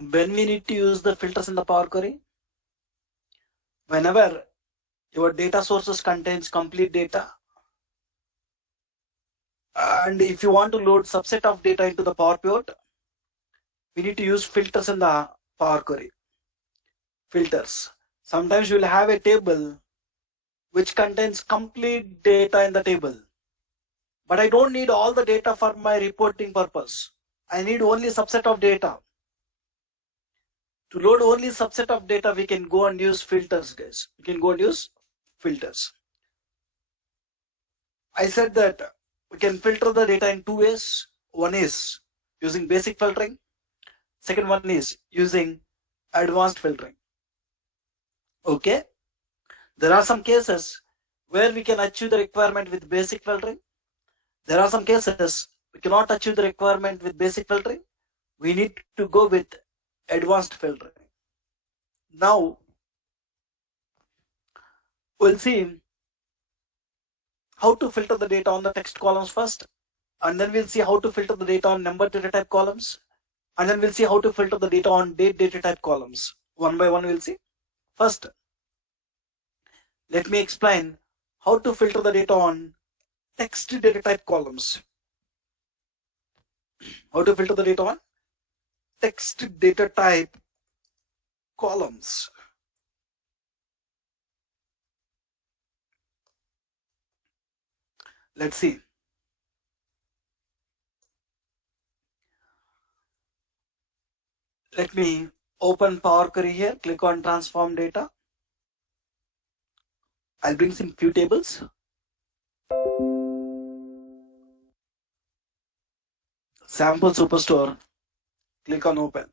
when we need to use the filters in the Power Query, whenever your data sources contains complete data, and if you want to load subset of data into the Power Pivot, we need to use filters in the Power Query. Filters. Sometimes you will have a table which contains complete data in the table, but I don't need all the data for my reporting purpose. I need only subset of data. To load only subset of data, we can go and use filters, guys. We can go and use filters. I said that we can filter the data in two ways. One is using basic filtering. Second one is using advanced filtering. Okay. There are some cases where we can achieve the requirement with basic filtering. There are some cases we cannot achieve the requirement with basic filtering. We need to go with advanced filtering. Now, we'll see how to filter the data on the text columns first, and then we'll see how to filter the data on number data type columns, and then we'll see how to filter the data on date data type columns. One by one we'll see. First, let me explain how to filter the data on text data type columns. How to filter the data on text data type columns. Let's see. Let me open Power Query here, click on transform data. I'll bring some few tables. Sample Superstore, click on open.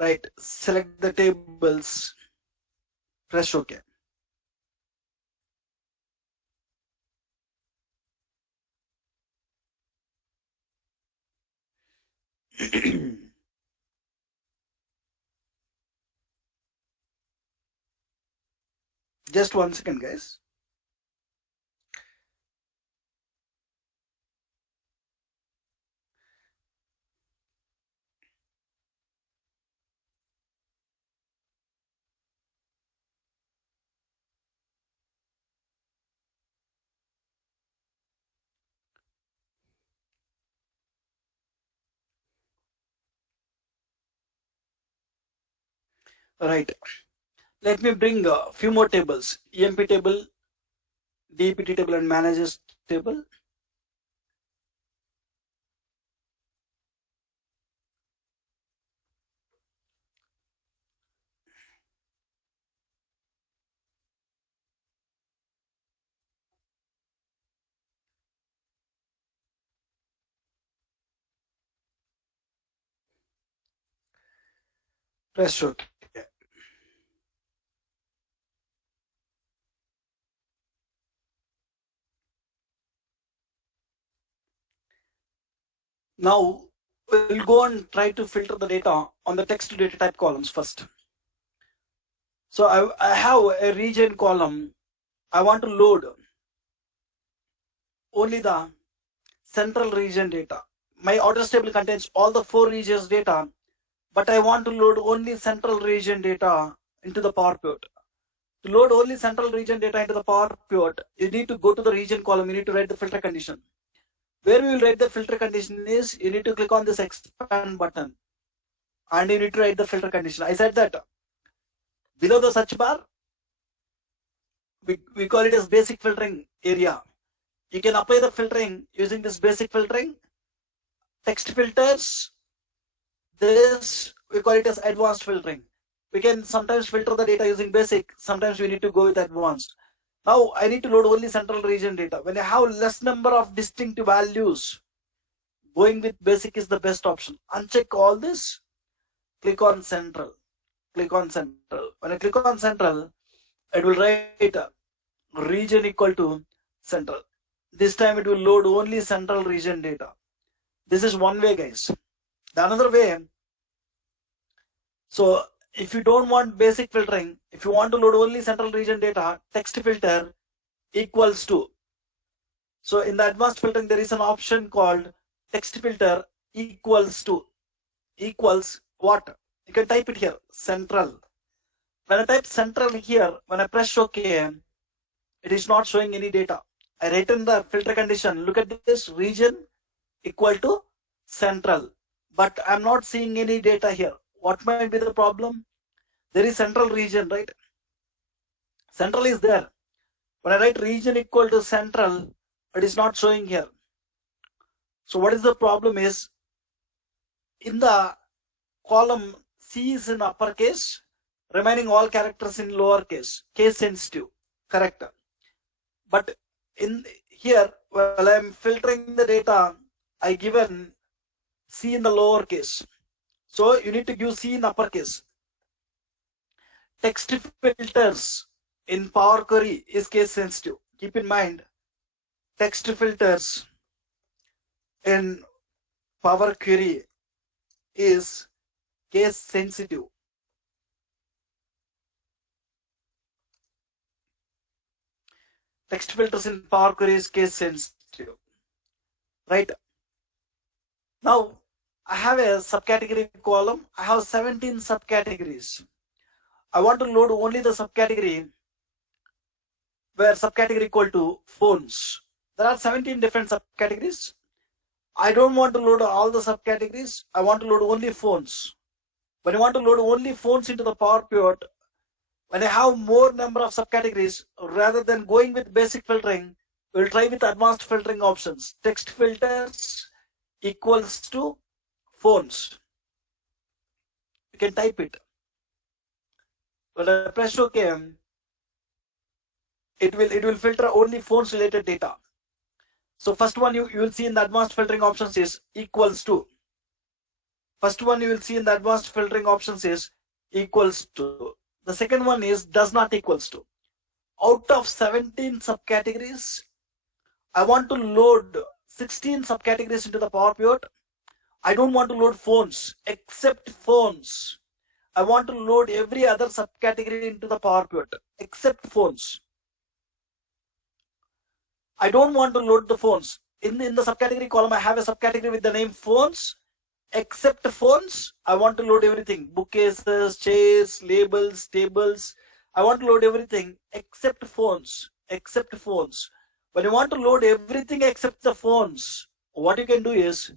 Right, select the tables, press OK. Just 1 second, guys. Right, let me bring a few more tables. EMP table, DPT table, and managers table. Press OK. Now we'll go and try to filter the data on the text data type columns first. So I have a region column. I want to load only the central region data. My orders table contains all the 4 regions data, but I want to load only central region data into the Power Pivot. To load only central region data into the Power Pivot, you need to go to the region column. You need to write the filter condition. Where we will write the filter condition is, you need to click on this expand button and you need to write the filter condition. I said that below the search bar, we call it as basic filtering area. You can apply the filtering using this basic filtering, text filters. This we call it as advanced filtering. We can sometimes filter the data using basic, sometimes we need to go with advanced. Now I need to load only central region data. When I have less number of distinct values, going with basic is the best option. Uncheck all this, click on central, click on central. When I click on central, it will write region equal to central. This time it will load only central region data. This is one way, guys. The another way, So if you don't want basic filtering, if you want to load only central region data, text filter equals to. So in the advanced filtering, there is an option called text filter equals to, equals what? You can type it here, central. When I type central here, when I press OK, it is not showing any data. I written the filter condition. Look at this, region equal to central, but I'm not seeing any data here. What might be the problem? There is central region, right? Central is there. When I write region equal to central, it is not showing here. So what is the problem is, in the column C is in uppercase, remaining all characters in lowercase, case sensitive, correct. But in here, while I'm filtering the data, I given C in the lowercase. So you need to give C in uppercase. Text filters in Power Query is case sensitive. Keep in mind, text filters in Power Query is case sensitive. Text filters in Power Query is case sensitive, right? Now I have a subcategory column. I have 17 subcategories. I want to load only the subcategory where subcategory equal to phones. There are 17 different subcategories. I don't want to load all the subcategories. I want to load only phones. When you want to load only phones into the Power Pivot, when I have more number of subcategories, rather than going with basic filtering, we'll try with advanced filtering options. Text filters equals to phones. You can type it. When I press OK, it will filter only phones related data. So first one you will see in the advanced filtering options is equals to. First one you will see in the advanced filtering options is equals to. The second one is does not equals to. Out of 17 subcategories, I want to load 16 subcategories into the Power Pivot. I don't want to load phones except phones. I want to load every other subcategory into the Power Pivot except phones. I don't want to load the phones. In the subcategory column, I have a subcategory with the name phones. Except phones, I want to load everything. Bookcases, chairs, labels, tables. I want to load everything except phones. Except phones. When you want to load everything except the phones, what you can do is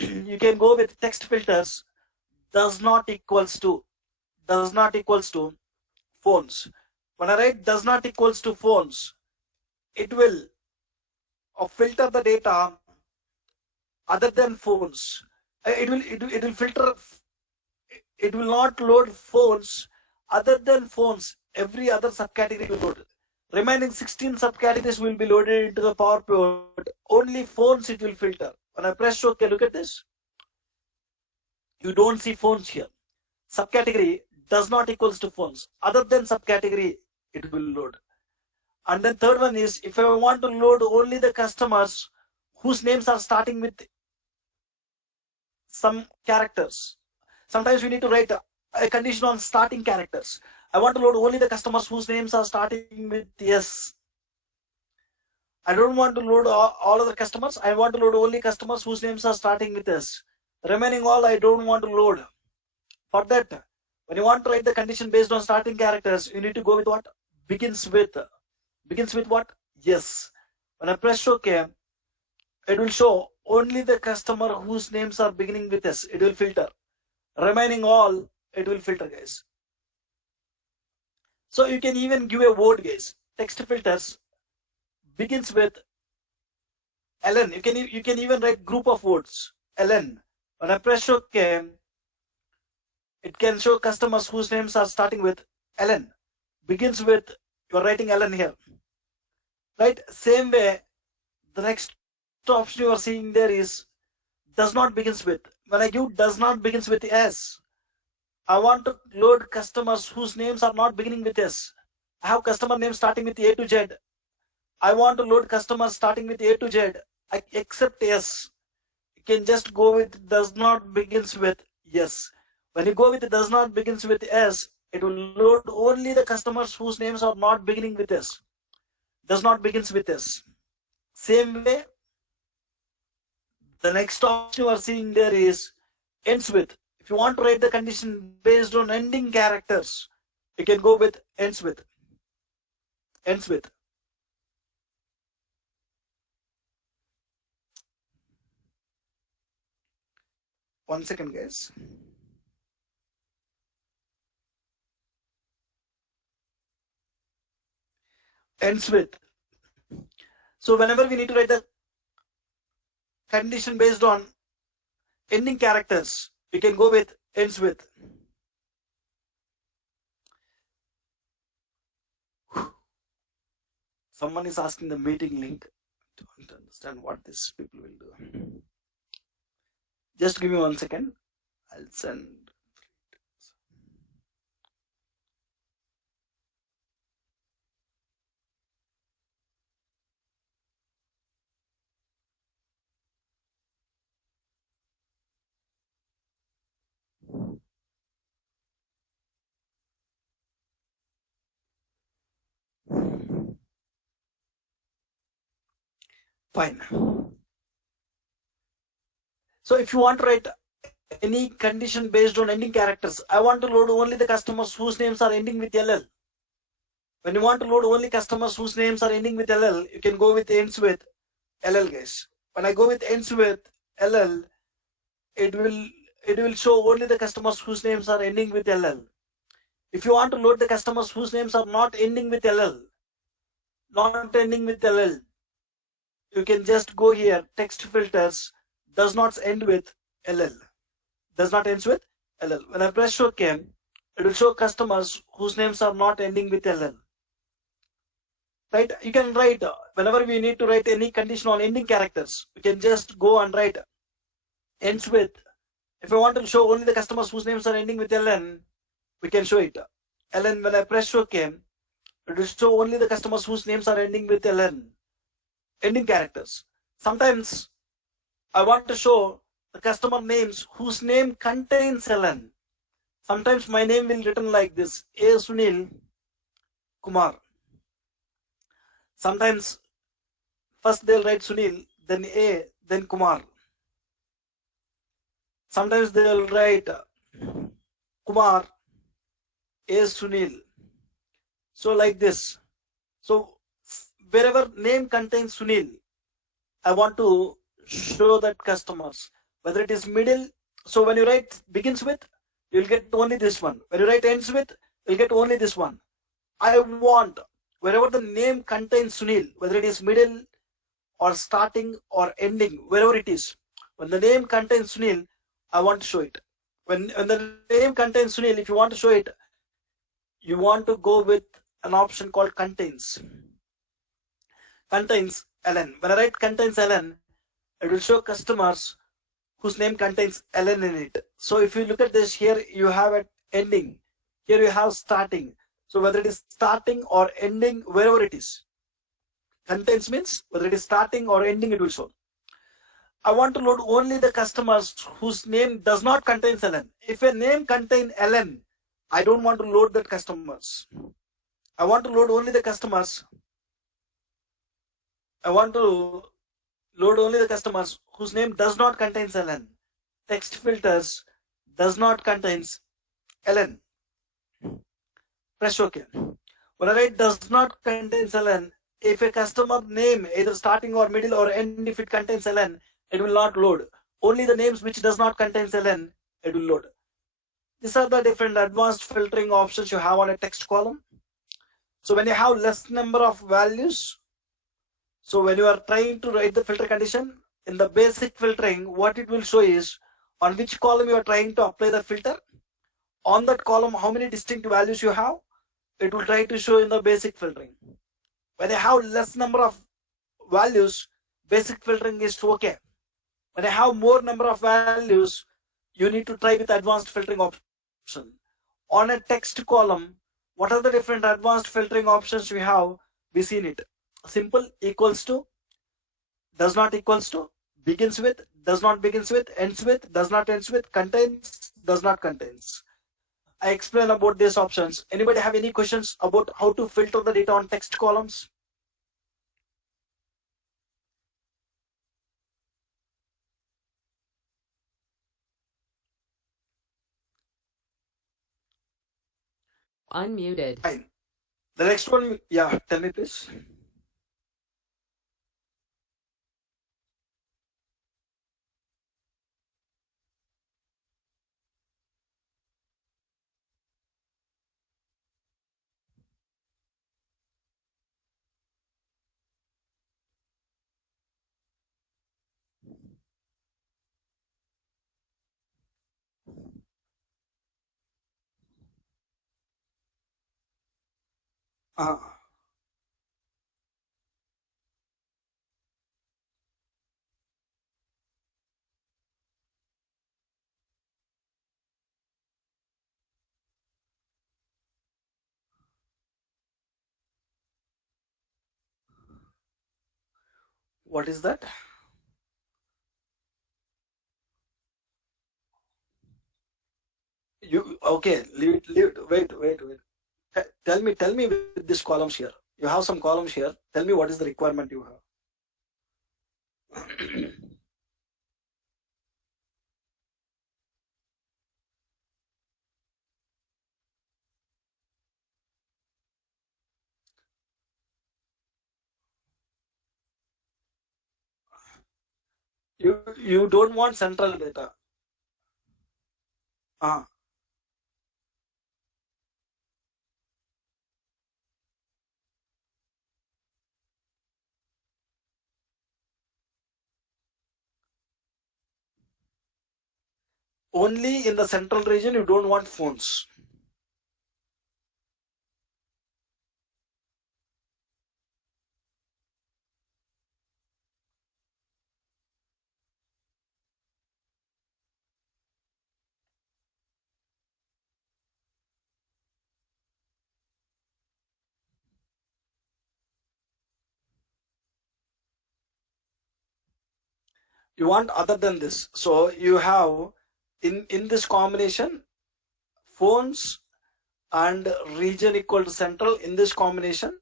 you can go with text filters does not equals to phones. When I write does not equals to phones, it will filter the data other than phones. It will filter. It will not load phones other than phones. Every other subcategory will load. Remaining 16 subcategories will be loaded into the Power Pivot. Only phones it will filter. When I press OK, look at this. You don't see phones here. Subcategory does not equals to phones. Other than subcategory, it will load. And then third one is, if I want to load only the customers whose names are starting with some characters. Sometimes we need to write a condition on starting characters. I want to load only the customers whose names are starting with S. I don't want to load all other customers. I want to load only customers whose names are starting with S. Remaining all I don't want to load. For that, when you want to write the condition based on starting characters, you need to go with what? Begins with. Begins with what? Yes. When I press OK, it will show only the customer whose names are beginning with S. It will filter. Remaining all, it will filter, guys. So you can even give a word, guys. Text filters begins with LN. You can even write group of words. LN. When I press OK, it can show customers whose names are starting with LN. Begins with, you're writing LN here. Right? Same way, the next option you are seeing there is does not begins with. When I give does not begins with S, I want to load customers whose names are not beginning with S. I have customer names starting with A to Z. I want to load customers starting with A to Z. Except S. You can just go with does not begins with yes. When you go with does not begins with S, it will load only the customers whose names are not beginning with S. Does not begins with S. Same way, the next option you are seeing there is ends with. If you want to write the condition based on ending characters, you can go with ends with. Ends with. One second, guys. Ends with. So whenever we need to write the condition based on ending characters, we can go with ends with. Someone is asking the meeting link. I don't understand what these people will do. Just give me 1 second. I'll send. Fine. So if you want to write any condition based on ending characters, I want to load only the customers whose names are ending with LL. When you want to load only customers whose names are ending with LL, you can go with ends with LL, guys. When I go with ends with LL, it will show only the customers whose names are ending with LL. If you want to load the customers whose names are not ending with LL, you can just go here, text filters, does not end with LL. Does not ends with LL. When I press OK, it will show customers whose names are not ending with LL. Right? You can write, whenever we need to write any condition on ending characters, we can just go and write ends with. If I want to show only the customers whose names are ending with LN, we can show it. LN, when I press OK, it will show only the customers whose names are ending with LN. Ending characters. Sometimes I want to show the customer names whose name contains LN. Sometimes my name will written like this, A. Sunil Kumar. Sometimes first they'll write Sunil, then A, then Kumar. Sometimes they'll write Kumar, A. Sunil. So like this. So wherever name contains Sunil, I want to show that customers, whether it is middle. So when you write begins with, you'll get only this one. When you write ends with, you'll get only this one. I want wherever the name contains Sunil, whether it is middle or starting or ending, wherever it is. When the name contains Sunil, I want to show it. When the name contains Sunil, if you want to show it, you want to go with an option called contains. Contains LN. When I write contains LN, it will show customers whose name contains LN in it. So if you look at this here, you have an ending. Here you have starting. So whether it is starting or ending, wherever it is. Contains means whether it is starting or ending, it will show. I want to load only the customers whose name does not contain LN. If a name contains LN, I don't want to load that customers. I want to load only the customers. I want to load only the customers whose name does not contain LN. Text filters does not contains LN. Press OK. When I write does not contains LN, if a customer name either starting or middle or end, if it contains LN, it will not load. Only the names which does not contain LN, it will load. These are the different advanced filtering options you have on a text column. So when you have less number of values, so when you are trying to write the filter condition, in the basic filtering, what it will show is on which column you are trying to apply the filter. On that column, how many distinct values you have, it will try to show in the basic filtering. When you have less number of values, basic filtering is okay. When you have more number of values, you need to try with advanced filtering option. On a text column, what are the different advanced filtering options we have? We seen it. Simple equals to, does not equals to, begins with, does not begins with, ends with, does not ends with, contains, does not contains. I explain about these options. Anybody have any questions about how to filter the data on text columns? Unmuted. Fine. The next one, yeah, tell me please. Uh, what is that? You okay? Leave it. Wait. Tell me with these columns here. You have some columns here. Tell me what is the requirement you have. You don't want central data. Uh, only in the central region you don't want phones. You want other than this. So you have in this combination phones and region equal to central. In this combination,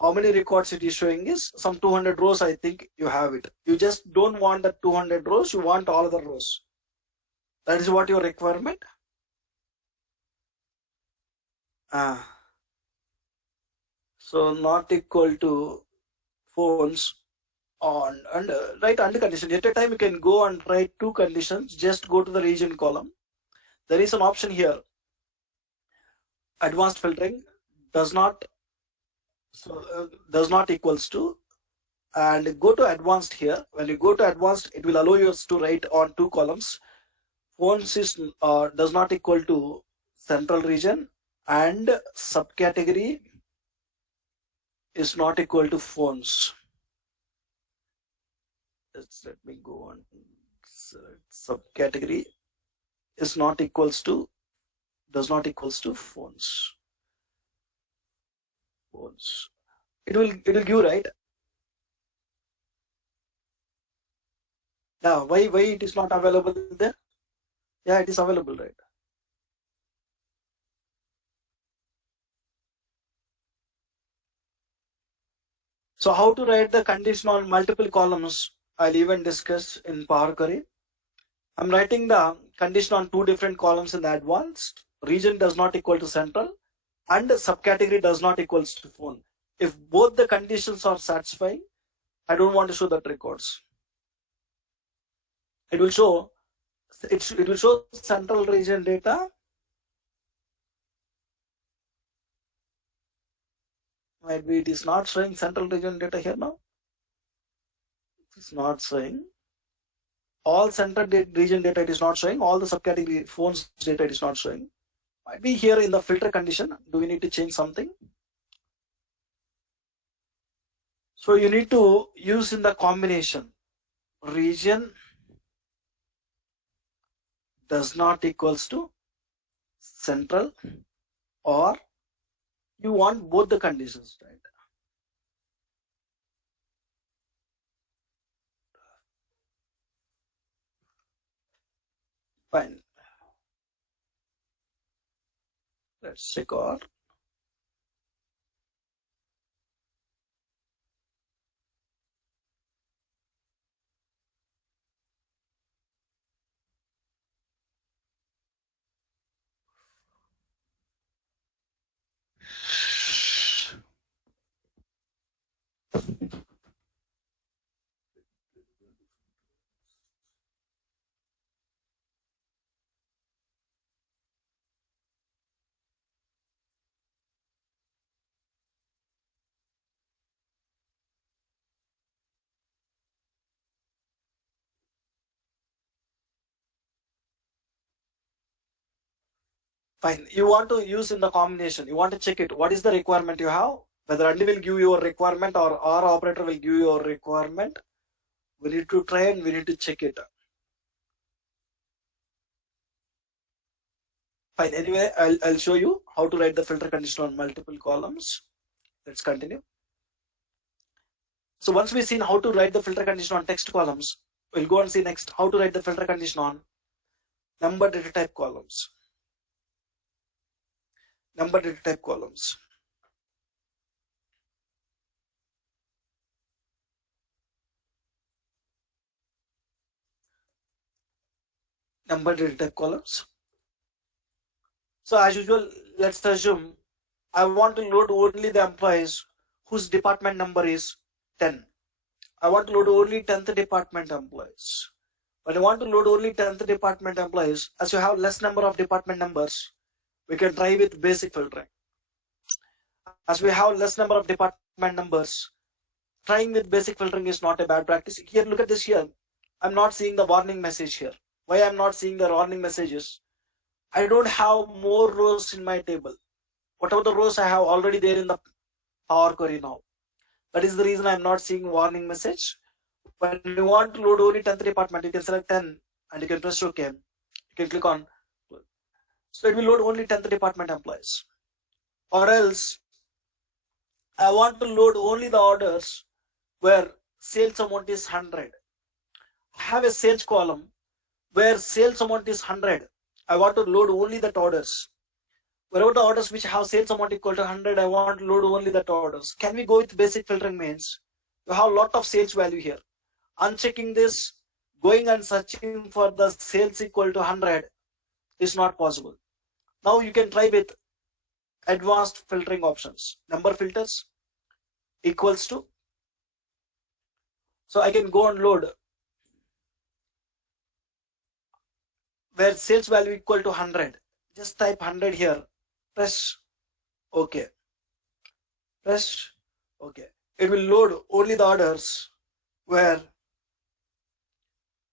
how many records it is showing is some 200 rows. I think you have it. You just don't want the 200 rows. You want all the rows. That is what your requirement. So not equal to phones on and write under condition. At a time you can go and write two conditions. Just go to the region column. There is an option here. Advanced filtering does not equals to, and go to advanced here. When you go to advanced, it will allow you to write on two columns. Phones is does not equal to central region, and subcategory is not equal to phones. Let me go on. Subcategory is not equals to, does not equals to phones. It will give, right? Yeah, why it is not available there? Yeah, it is available, right? So how to write the condition on multiple columns, I'll even discuss in Power Query. I'm writing the condition on two different columns in the advanced. Region does not equal to central, and subcategory does not equals to phone. If both the conditions are satisfying, I don't want to show that records. It will show central region data. Maybe it is not showing central region data here now. It's not showing. All central region data it is not showing. All the subcategory phones data it is not showing. Might be here in the filter condition. Do we need to change something? So you need to use in the combination. Region does not equals to central, or you want both the conditions, right? Fine. Let's check all. Fine. You want to use in the combination. You want to check it. What is the requirement you have? Whether AND will give you a requirement or OR operator will give you a requirement. We need to try and we need to check it. Fine. Anyway, I'll show you how to write the filter condition on multiple columns. Let's continue. So once we've seen how to write the filter condition on text columns, we'll go and see next how to write the filter condition on number data type columns. Number data type columns. Number data type columns. So as usual, let's assume I want to load only the employees whose department number is 10. I want to load only 10th department employees. When I want to load only 10th department employees, as you have less number of department numbers, we can try with basic filtering. As we have less number of department numbers, trying with basic filtering is not a bad practice. Here, look at this here. I'm not seeing the warning message here. Why I'm not seeing the warning messages? I don't have more rows in my table. Whatever the rows I have already there in the Power Query now. That is the reason I'm not seeing warning message. When you want to load only 10th department, you can select 10 and you can press OK. You can click on. So it will load only 10th department employees. Or else, I want to load only the orders where sales amount is 100. I have a sales column where sales amount is 100. I want to load only that orders. Wherever the orders which have sales amount equal to 100, I want to load only that orders. Can we go with basic filtering means? You have a lot of sales value here. Unchecking this, going and searching for the sales equal to 100 is not possible. Now you can try with advanced filtering options. Number filters equals to. So I can go and load where sales value equal to 100. Just type 100 here. Press OK. Press OK. It will load only the orders where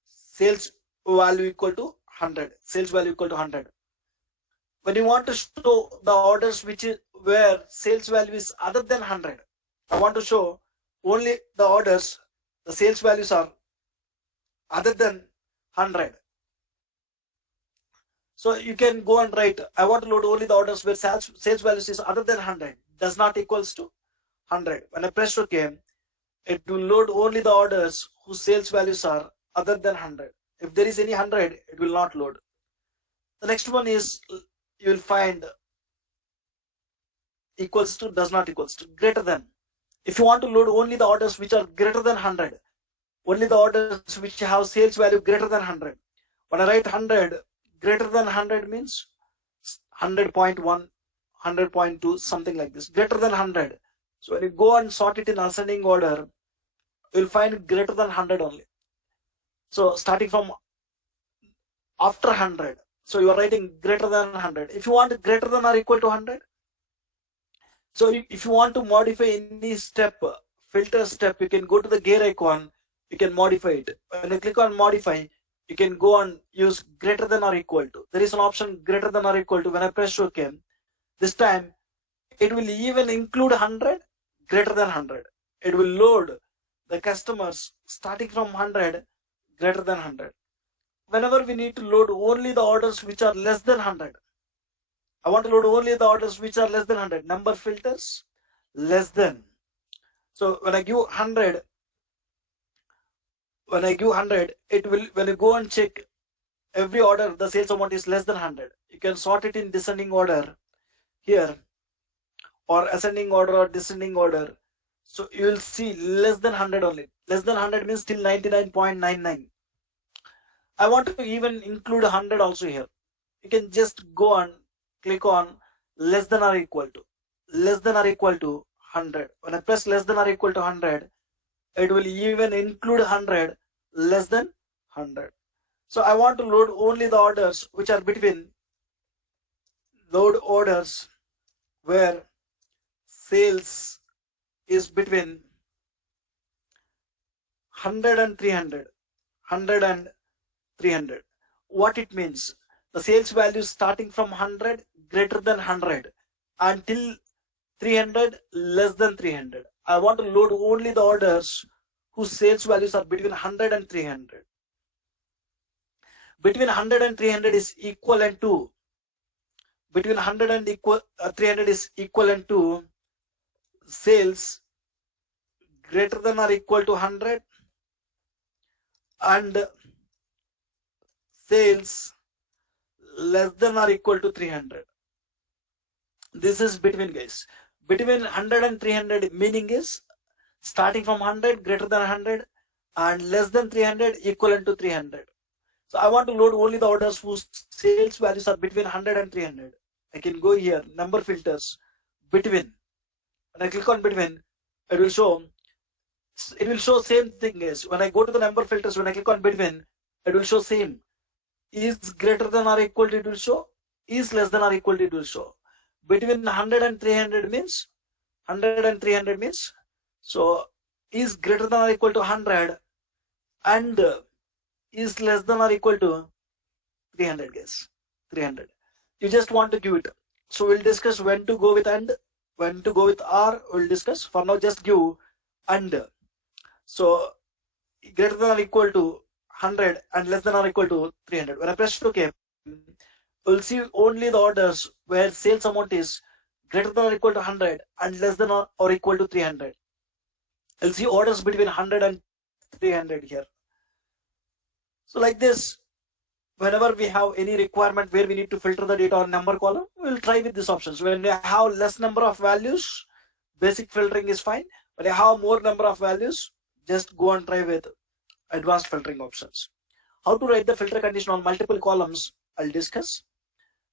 sales value equal to 100. Sales value equal to 100. When you want to show the orders which is where sales value is other than 100, I want to show only the orders, the sales values are other than 100. So you can go and write, I want to load only the orders where sales values is other than 100, does not equals to 100. When I press OK, it will load only the orders whose sales values are other than 100. If there is any 100, it will not load. The next one is, you will find equals to, does not equals to, greater than. If you want to load only the orders which are greater than 100, only the orders which have sales value greater than 100. When I write 100, greater than 100 means 100.1, 100.2, something like this. Greater than 100. So when you go and sort it in ascending order, you'll find greater than 100 only. So starting from after 100. So you are writing greater than 100. If you want greater than or equal to 100. So if you want to modify any step, filter step, you can go to the gear icon. You can modify it. When you click on modify, you can go and use greater than or equal to. There is an option greater than or equal to. When I press OK, this time it will even include 100, greater than 100. It will load the customers starting from 100, greater than 100. Whenever we need to load only the orders which are less than 100, I want to load only the orders which are less than 100. Number filters, less than. So when I give 100, it will, when you go and check every order the sales amount is less than 100. You can sort it in descending order here, or ascending order or descending order. So you will see less than 100 only. Less than 100 means till 99.99. I want to even include 100 also here. You can just go and click on less than or equal to. Less than or equal to 100. When I press less than or equal to 100, it will even include 100 less than 100. So I want to load only the orders which are between, load orders where sales is between 100 and 300. 100 and 300. What it means? The sales value starting from 100 greater than 100 until 300 less than 300. I want to load only the orders whose sales values are between 100 and 300. Between 100 and 300 is equivalent to, between 100 and 300 is equivalent to sales greater than or equal to 100 and sales less than or equal to 300. This is between, guys. Between 100 and 300 meaning is starting from 100 greater than 100 and less than 300 equivalent to 300. So I want to load only the orders whose sales values are between 100 and 300. I can go here, number filters, between. When I click on between, it will show same thing as when I go to the number filters, when I click on between, it will show same. Is greater than or equal to, it will show. Is less than or equal to, it will show. Between 100 and 300 means, 100 and 300 means, so is greater than or equal to 100 and is less than or equal to 300, guys. 300. You just want to give it. So we'll discuss when to go with and, when to go with or. We'll discuss. For now, just give and. So greater than or equal to 100 and less than or equal to 300. When I press OK, we'll see only the orders where sales amount is greater than or equal to 100 and less than or equal to 300. You'll see orders between 100 and 300 here. So like this, whenever we have any requirement where we need to filter the data on number column, we'll try with these options. When you have less number of values, basic filtering is fine. When you have more number of values, just go and try with advanced filtering options. How to write the filter condition on multiple columns, I'll discuss.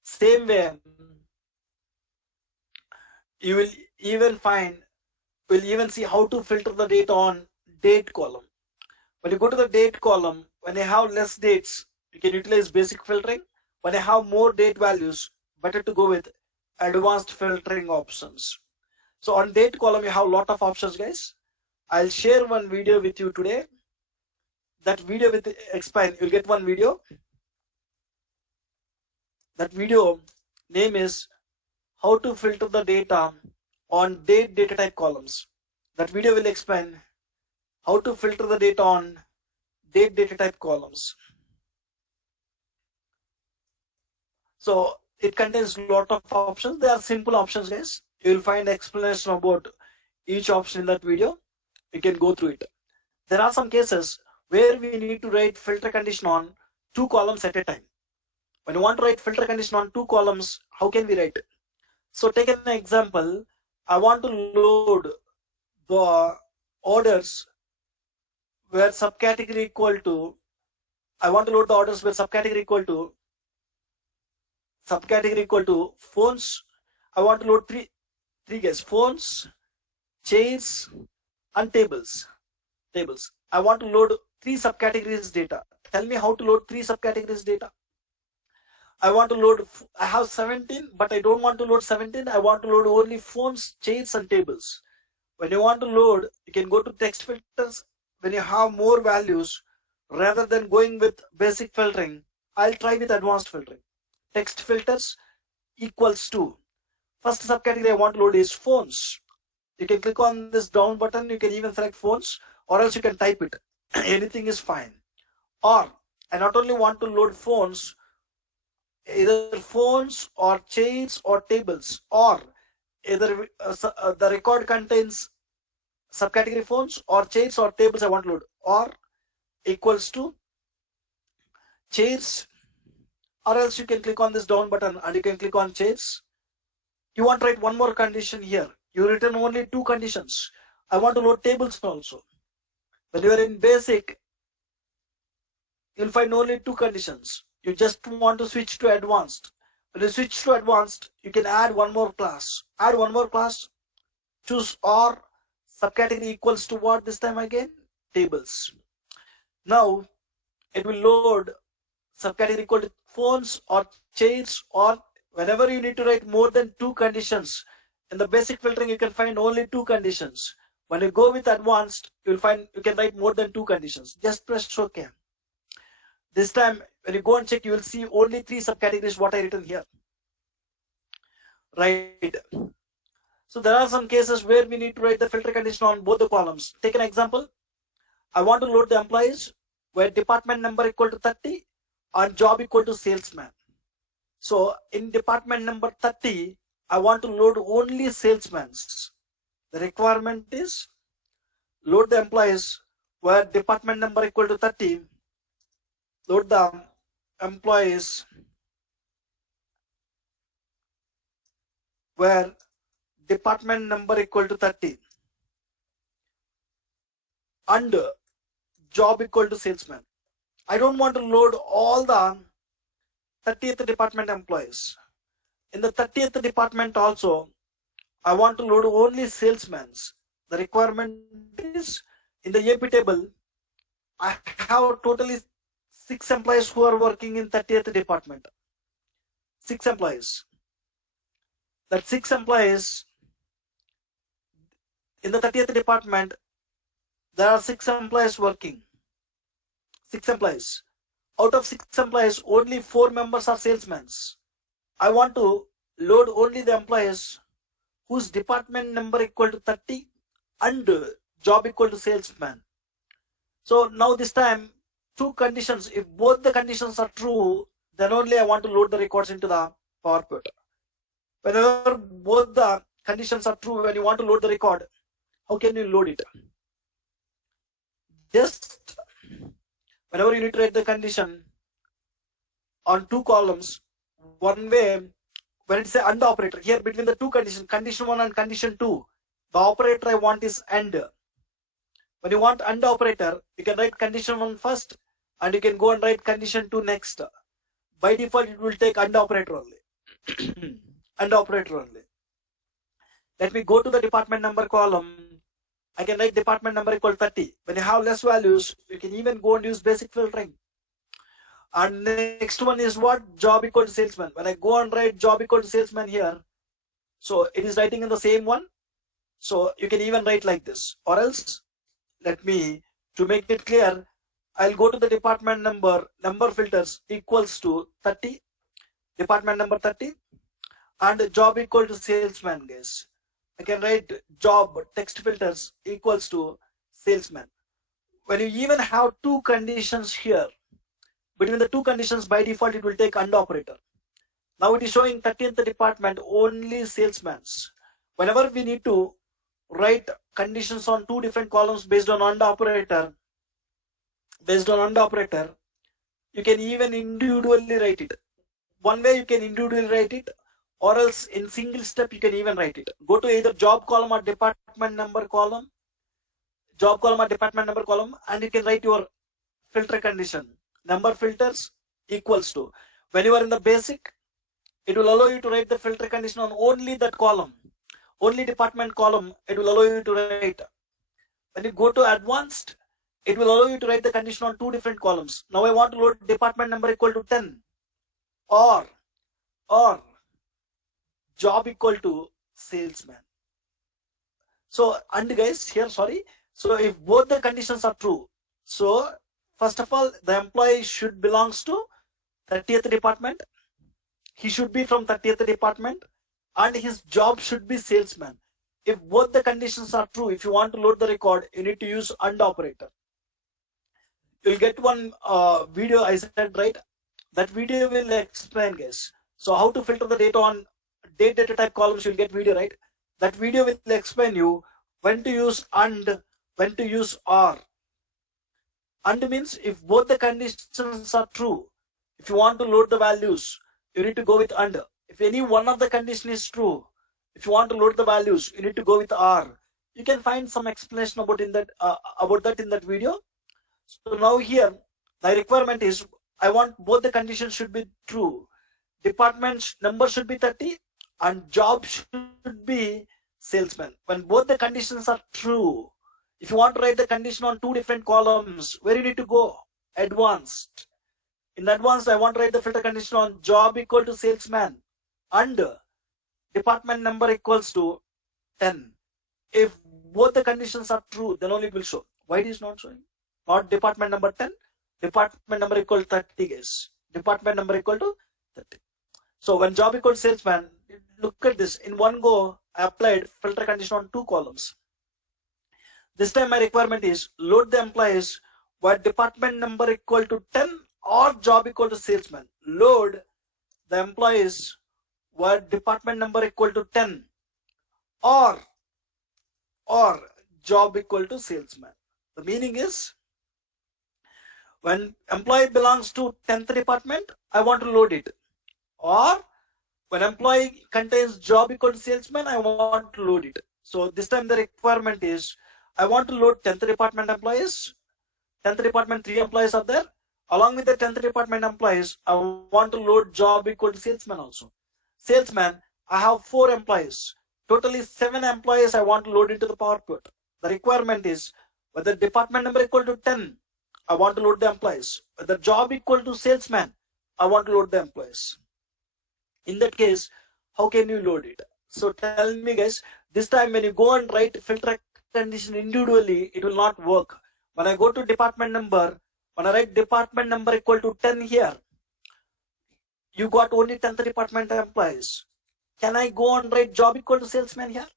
Same way, you will even find, we'll even see how to filter the data on date column. When you go to the date column, when you have less dates, you can utilize basic filtering. When you have more date values, better to go with advanced filtering options. So on date column, you have a lot of options, guys. I'll share one video with you today. That video with explain, you'll get one video. That video name is how to filter the data on date data type columns. That video will explain how to filter the data on date data type columns. So it contains a lot of options. They are simple options, guys. You will find explanation about each option in that video. You can go through it. There are some cases where we need to write filter condition on 2 columns at a time. When you want to write filter condition on 2 columns, how can we write it? So take an example. I want to load the orders where subcategory equal to, I want to load the orders where subcategory equal to phones. I want to load three guys, phones, chairs and tables. I want to load 3 subcategories data. Tell me how to load 3 subcategories data. I want to load, I have 17, but I don't want to load 17. I want to load only phones, chairs and tables. When you want to load, you can go to text filters. When you have more values, rather than going with basic filtering, I'll try with advanced filtering. Text filters equals to, first subcategory I want to load is phones. You can click on this down button. You can even select phones, or else you can type it. Anything is fine. Or I not only want to load phones, either phones or chairs or tables, or either the record contains subcategory phones or chairs or tables I want to load, or equals to chairs or else you can click on this down button and you can click on change. You want to write one more condition here. You return only two conditions. I want to load tables also. When you are in basic, you'll find only two conditions. You just want to switch to advanced. When you switch to advanced, you can add one more class. Add one more class, choose or subcategory equals to what this time again? Tables. Now it will load subcategory equal to phones or chairs, or whenever you need to write more than two conditions. In the basic filtering, you can find only two conditions. When you go with advanced, you'll find you can write more than two conditions. Just press OK. This time, when you go and check, you will see only three subcategories what I written here. Right. So there are some cases where we need to write the filter condition on both the columns. Take an example. I want to load the employees where department number equal to 30 and job equal to salesman. So in department number 30, I want to load only salesmen. The requirement is load the employees where department number equal to 30. Load the employees where department number equal to 30 and job equal to salesman. I don't want to load all the 30th department employees. In the 30th department also, I want to load only salesmen. The requirement is in the AP table, I have totally 6 employees who are working in 30th department. 6 employees. That 6 employees in the 30th department, there are 6 employees working. 6 employees. Out of 6 employees, only 4 members are salesmen. I want to load only the employees whose department number equal to 30 and job equal to salesman. So now this time, two conditions. If both the conditions are true, then only I want to load the records into the PowerPoint. Whenever both the conditions are true, when you want to load the record, how can you load it? Just whenever you need to write the condition on two columns, one way, when it's an AND operator, here between the two conditions, condition 1 and condition 2, the operator I want is AND. When you want AND operator, you can write condition 1 first and you can go and write condition 2 next. By default, it will take AND operator only. AND operator only. Let me go to the department number column. I can write department number equal to 30. When you have less values, you can even go and use basic filtering. And next one is what? Job equal to salesman. When I go and write job equal to salesman here, so it is writing in the same one. So you can even write like this. Or else, let me, to make it clear, I'll go to the department number filters equals to 30, department number 30, and job equal to salesman, guys. I can write job text filters equals to salesman. When you even have two conditions here, between the two conditions, by default, it will take AND operator. Now it is showing 30th department only salesmen. Whenever we need to write conditions on two different columns based on AND operator, you can even individually write it. One way you can individually write it, or else in single step you can even write it. Go to either job column or department number column, and you can write your filter condition. Number filters equals to, when you are in the basic, it will allow you to write the filter condition on only that column, only department column, it will allow you to write. When you go to advanced, it will allow you to write the condition on two different columns. Now I want to load department number equal to 10 or job equal to salesman. So, and guys here, sorry. So if both the conditions are true, so first of all, the employee should belongs to 30th department. He should be from 30th department and his job should be salesman. If both the conditions are true, if you want to load the record, you need to use AND operator. You'll get one video I said, right? That video will explain, guys. So how to filter the data on date data type columns, you'll get video, right? That video will explain you when to use AND, when to use OR. AND means if both the conditions are true, If you want to load the values, you need to go with AND. If any one of the condition is true, if you want to load the values, you need to go with OR. You can find some explanation about that in that video. So now here, my requirement is I want both the conditions should be true. Department number should be 30 and job should be salesman. When both the conditions are true, if you want to write the condition on two different columns, where you need to go? Advanced. In advanced, I want to write the filter condition on job equal to salesman and department number equals to 10. If both the conditions are true, then only it will show. Why it is not showing? Not department number 10, department number equal to 30, guys. Department number equal to 30. So when job equal to salesman, look at this. In one go, I applied filter condition on two columns. This time my requirement is load the employees where department number equal to 10 or job equal to salesman. Load the employees where department number equal to 10 or job equal to salesman. The meaning is when employee belongs to 10th department, I want to load it. Or when employee contains job equal to salesman, I want to load it. So this time the requirement is I want to load 10th department employees. 10th department 3 employees are there. Along with the 10th department employees, I want to load job equal to salesman also. Salesman, I have 4 employees. Totally 7 employees I want to load into the PowerPoint. The requirement is whether department number equal to 10, I want to load the employees. Whether job equal to salesman, I want to load the employees. In that case, how can you load it? So tell me guys, this time when you go and write filter condition individually, it will not work. When I go to department number, when I write department number equal to 10 here, you got only 10th department employees. Can I go and write job equal to salesman here?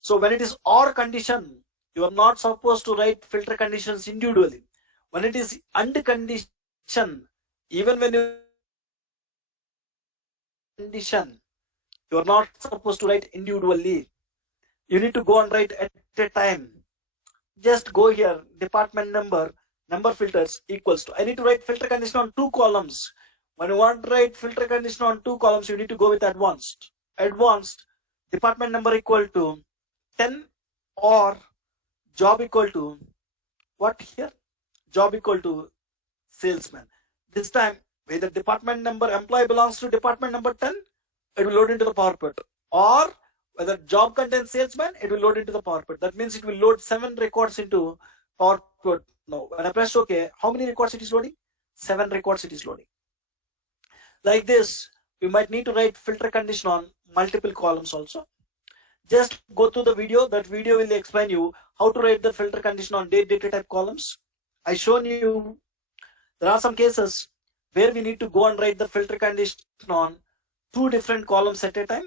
So when it is OR condition, you are not supposed to write filter conditions individually. When it is AND condition, even when you condition, you are not supposed to write individually. You need to go and write at a time. Just go here, department number filters equals to. I need to write filter condition on 2 columns. When you want to write filter condition on 2 columns, you need to go with advanced. Advanced, department number equal to 10 or job equal to what here? Job equal to salesman. This time, whether department number employee belongs to department number 10, it will load into the PowerPoint. Or whether job contains salesman, it will load into the PowerPoint. That means it will load 7 records into PowerPoint. Now, when I press OK, how many records it is loading? 7 records it is loading. Like this, we might need to write filter condition on multiple columns also. Just go to the video. That video will explain you how to write the filter condition on date, data type columns. I shown you there are some cases where we need to go and write the filter condition on 2 different columns at a time,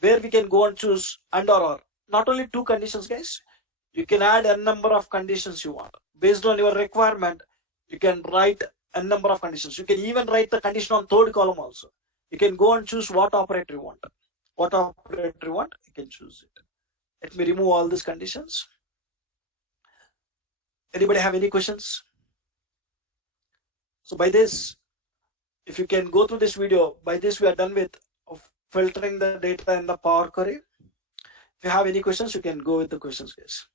where we can go and choose AND or. Not only 2 conditions, guys. You can add n number of conditions you want. Based on your requirement, you can write n number of conditions. You can even write the condition on 3rd column also. You can go and choose what operator you want. What operator you want, you can choose it. Let me remove all these conditions. Anybody have any questions? So by this, if you can go through this video, by this we are done with filtering the data in the Power Query. If you have any questions, you can go with the questions, guys.